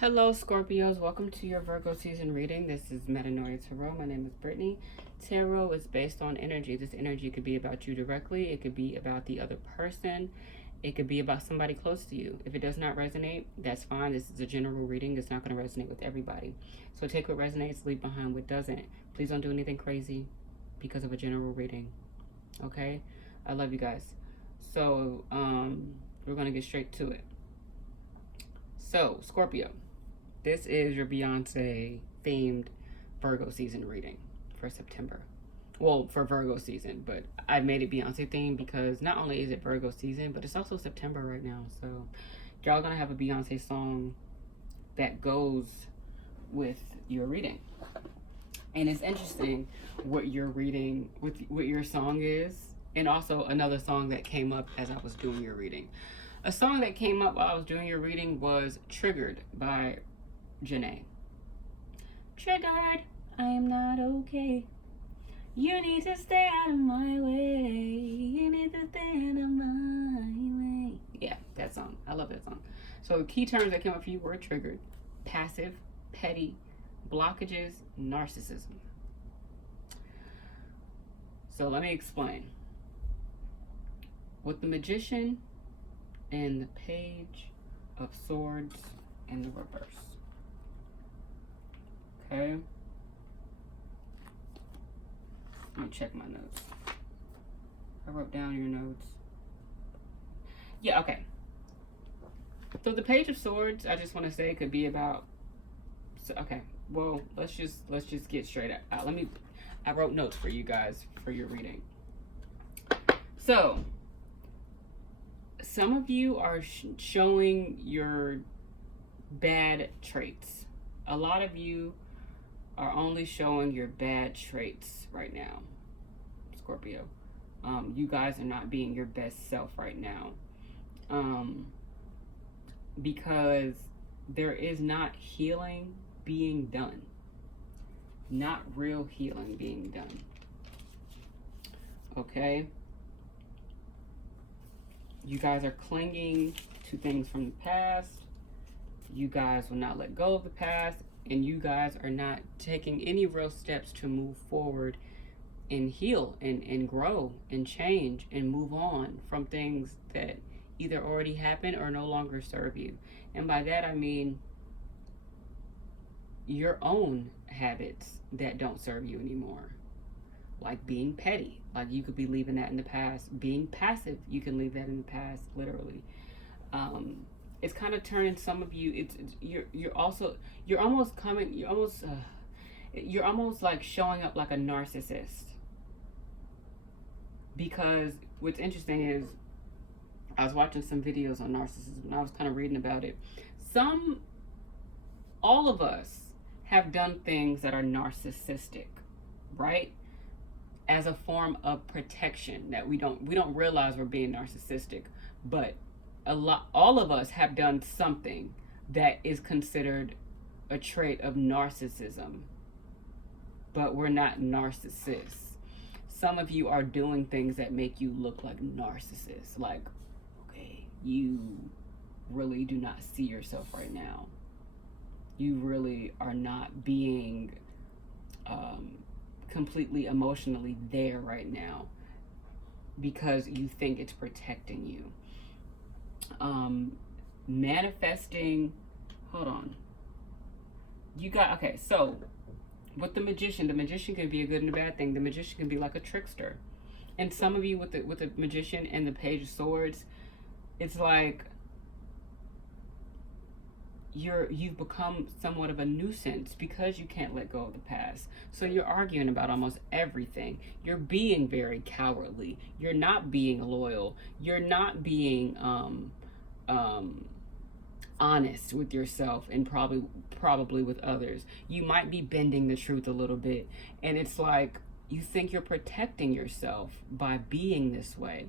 Hello, Scorpios. Welcome to your Virgo season reading. This is Metanoia Tarot. My name is Brittany. Tarot is based on energy. This energy could be about you directly. It could be about the other person. It could be about somebody close to you. If it does not resonate, that's fine. This is a general reading. It's not going to resonate with everybody. So take what resonates, leave behind what doesn't. Please don't do anything crazy because of a general reading. Okay? I love you guys. So, we're going to get straight to it. So, Scorpio. This is your Beyonce themed Virgo season reading for September. Well, for Virgo season, but I made it Beyonce themed because not only is it Virgo season, but it's also September right now. So y'all gonna have a Beyonce song that goes with your reading. And it's interesting what your reading, what your song is, and also another song that came up as I was doing your reading. A song that came up while I was doing your reading was Triggered by Janae. Triggered, I am not okay. You need to stay out of my way. You need to stay out of my way. Yeah, that song. I love that song. So the key terms that came up for you were triggered, passive, petty, blockages, narcissism. So let me explain. With the Magician and the Page of Swords in the reverse. Okay. Let me check my notes. I wrote down your notes. Yeah, okay. So the Page of Swords, I just want to say it could be about. So, okay. Well, let's just get straight out. I wrote notes for you guys for your reading. So, some of you are showing your bad traits. A lot of you are only showing your bad traits right now, Scorpio. You guys are not being your best self right now. Because there is not healing being done. Not real healing being done. Okay? You guys are clinging to things from the past. You guys will not let go of the past. And you guys are not taking any real steps to move forward and heal and grow and change and move on from things that either already happened or no longer serve you. And by that I mean your own habits that don't serve you anymore. Like being petty. Like you could be leaving that in the past. Being passive, you can leave that in the past, literally. It's kind of turning some of you. You're almost like showing up like a narcissist. Because what's interesting is I was watching some videos on narcissism and I was kind of reading about it. All of us have done things that are narcissistic, right? As a form of protection that we don't realize we're being narcissistic, but all of us have done something that is considered a trait of narcissism, but we're not narcissists. Some of you are doing things that make you look like narcissists. Like, okay, you really do not see yourself right now. You really are not being completely emotionally there right now because you think it's protecting you. Manifesting, hold on. Okay, so with the Magician can be a good and a bad thing. The Magician can be like a trickster. And some of you with the Magician and the Page of Swords, it's like you've become somewhat of a nuisance because you can't let go of the past. So you're arguing about almost everything. You're being very cowardly. You're not being loyal. You're not being honest with yourself and probably with others. You might be bending the truth a little bit, and it's like you think you're protecting yourself by being this way.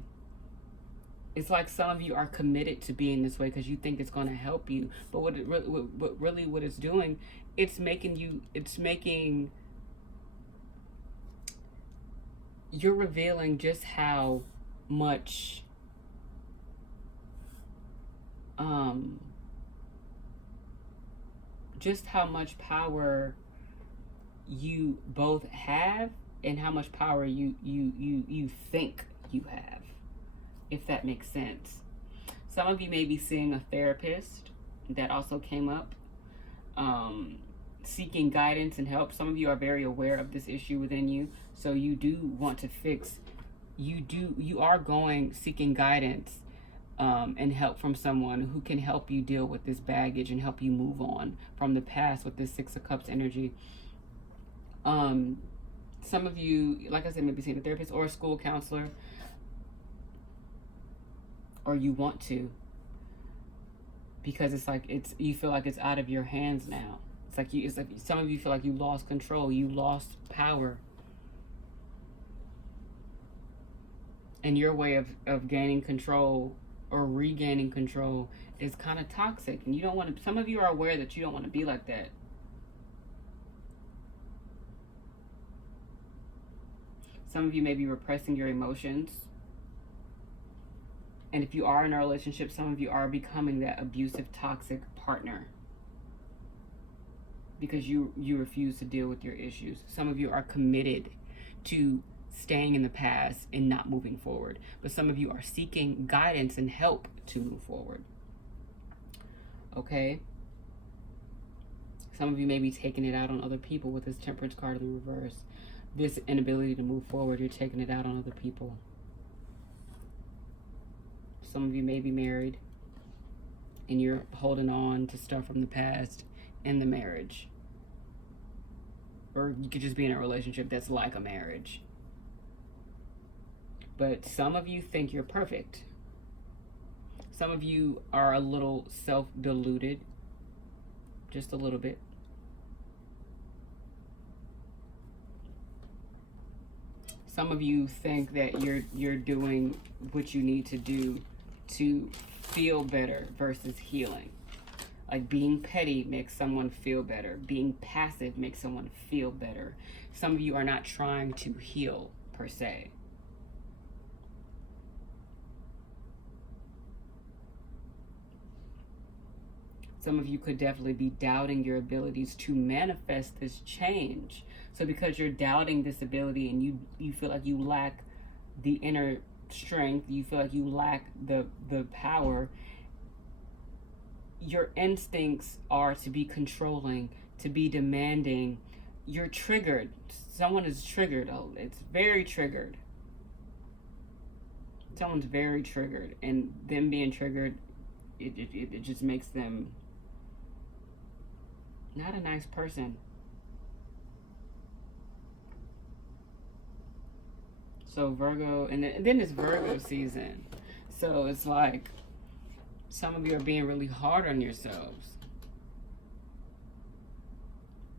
It's like some of you are committed to being this way because you think it's going to help you, but what it's doing, you're revealing just how much just how much power you both have and how much power you think you have, if that makes sense. Some of you may be seeing a therapist. That also came up. Seeking guidance and help. Some of you are very aware of this issue within you, so you do want to fix. You are going seeking guidance and help from someone who can help you deal with this baggage and help you move on from the past with this Six of Cups energy. Some of you, like I said, maybe seeing a therapist or a school counselor, or you want to, because it's like you feel like it's out of your hands now. It's like some of you feel like you lost control, you lost power, and your way of gaining control or regaining control is kind of toxic, and you don't want to. Some of you are aware that you don't want to be like that. Some of you may be repressing your emotions. And if you are in a relationship, some of you are becoming that abusive, toxic partner because you refuse to deal with your issues. Some of you are committed to staying in the past and not moving forward. But some of you are seeking guidance and help to move forward. Okay? Some of you may be taking it out on other people with this Temperance card in the reverse. This inability to move forward, you're taking it out on other people. Some of you may be married and you're holding on to stuff from the past in the marriage. Or you could just be in a relationship that's like a marriage. But some of you think you're perfect. Some of you are a little self-deluded. Just a little bit. Some of you think that you're doing what you need to do to feel better versus healing. Like being petty makes someone feel better. Being passive makes someone feel better. Some of you are not trying to heal per se. Some of you could definitely be doubting your abilities to manifest this change. So because you're doubting this ability and you feel like you lack the inner strength, you feel like you lack the power, your instincts are to be controlling, to be demanding. You're triggered. Someone is triggered. Oh, it's very triggered. Someone's very triggered, and them being triggered, it just makes them not a nice person. So Virgo, and then it's Virgo season. So it's like some of you are being really hard on yourselves.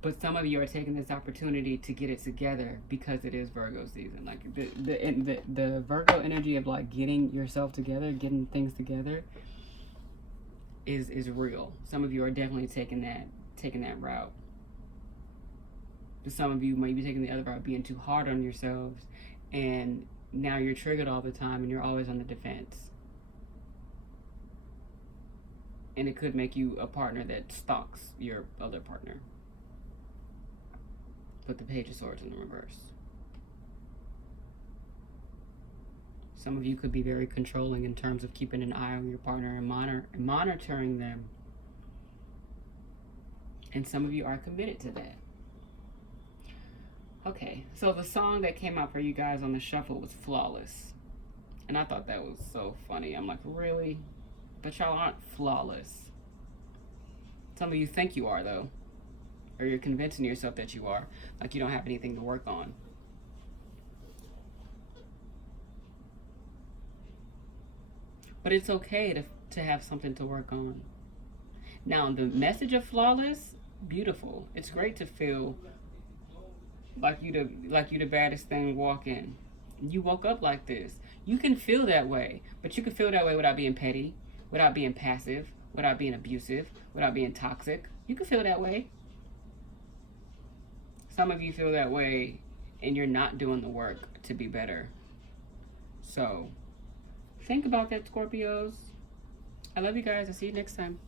But some of you are taking this opportunity to get it together because it is Virgo season. Like the Virgo energy of like getting yourself together, getting things together is real. Some of you are definitely taking that route. But some of you might be taking the other route, being too hard on yourselves, and now you're triggered all the time and you're always on the defense. And it could make you a partner that stalks your other partner. Put the Page of Swords in the reverse. Some of you could be very controlling in terms of keeping an eye on your partner and monitoring them. And some of you are committed to that. Okay, so the song that came out for you guys on the shuffle was Flawless. And I thought that was so funny. I'm like, really? But y'all aren't flawless. Some of you think you are, though. Or you're convincing yourself that you are. Like you don't have anything to work on. But it's okay to have something to work on. Now, the message of flawless, beautiful. It's great to feel like you the baddest thing walking. You woke up like this. You can feel that way, but you can feel that way without being petty, without being passive, without being abusive, without being toxic. You can feel that way. Some of you feel that way and you're not doing the work to be better. So think about that, Scorpios. I love you guys. I'll see you next time.